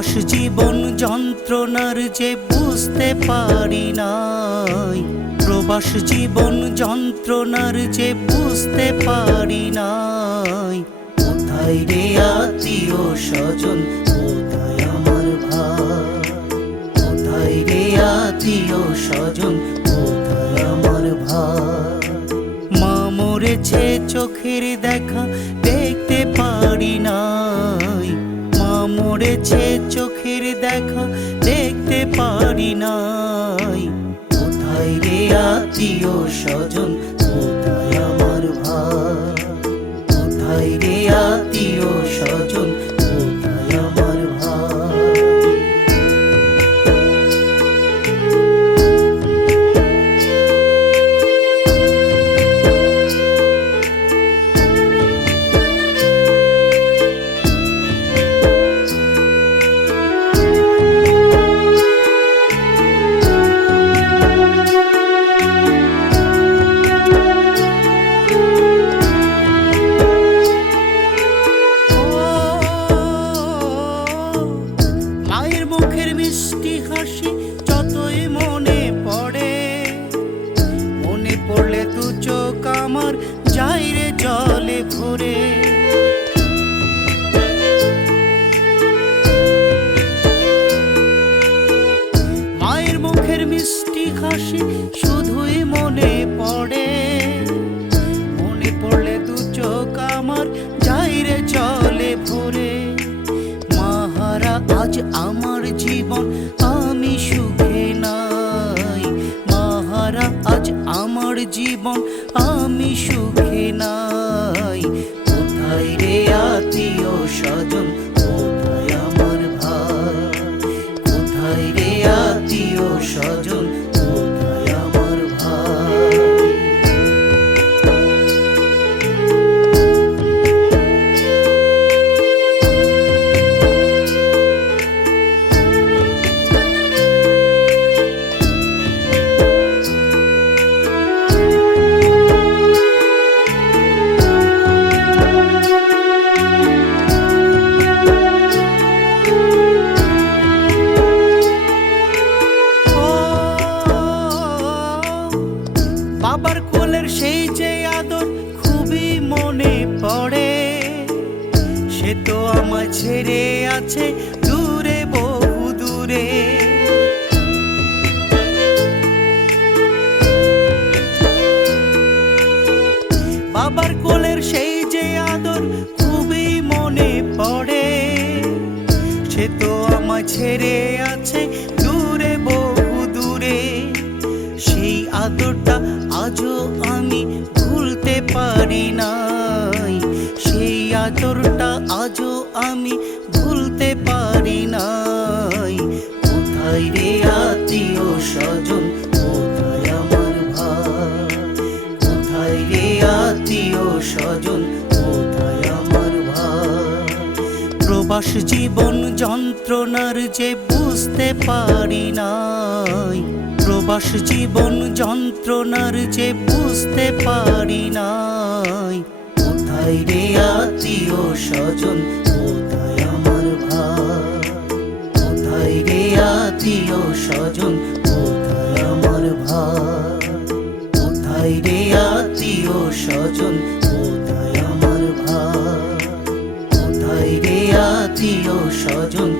প্রবাস জীবন যন্ত্রণার যে বুঝতে পারি নাই, প্রবাস জীবন যন্ত্রণার যে বুঝতে পারি নাই। কোথায় রে আত্মীয় স্বজন, কোথায় আমার ভাই? কোথায় রে আত্মীয় স্বজন, কোথায় আমার ভাই? মা মরেছে চোখের দেখা দেখতে পারি নাই, মা মরেছে চোখের দেখা দেখতে পারি নাই। কোথায় রে আত্মীয় স্বজন, কোথায় আমার ভাই? কোথায় রে আত্মীয় স্বজন, কোথায় আমার ভাই? মুখের মিষ্টি হাসি যতই মনে পড়ে, মনে পড়লে দু চোখ আমার যায় রে জলে ভরে। মায়ের মুখের মিষ্টি হাসি শুধুই মনে পড়ে, মনে পড়লে দু চোখ আমার যায় রে জলে ভরে। মাহারা আজ আমার জীবন আমি সুখে নাই, মাহারা আজ আমার জীবন আমি সুখে নাই। কোথায় রে আত্মীয় স্বজন, কোথায় আমার ভাই? কোথায় রে আত্মীয় স্বজন, কোথায় আমার ভাই? বাবার কোলের সেই যে আদর খুবই মনে পড়ে, সে তো আমায় ছেড়ে আছে দূরে, বহু দূরে। বাবার কোলের সেই যে আদর খুবই মনে পড়ে, সে তো আমায় ছেড়ে আছে দূরে, বহু দূরে। সেই আদরটা আজও আমি ভুলতে পারি নাই, সেই আদরটা আজও আমি ভুলতে পারি নাই। কোথায় রে আত্মীয় স্বজন, কোথায় আমার ভাই? কোথায় রে আত্মীয় স্বজন, কোথায় আমার ভাই? প্রবাস জীবন যন্ত্রণার যে বুঝতে পারি নাই, প্রবাস জীবন যন্ত্রণার যে বুঝতে পারি নাই। কোথায় রে আত্মীয় স্বজন, কোথায় আমার ভাই? কোথায় রে আত্মীয় স্বজন, কোথায় আমার ভাই? কোথায় রে আত্মীয় স্বজন, কোথায় আমার ভাই? কোথায় রে আত্মীয় স্বজন,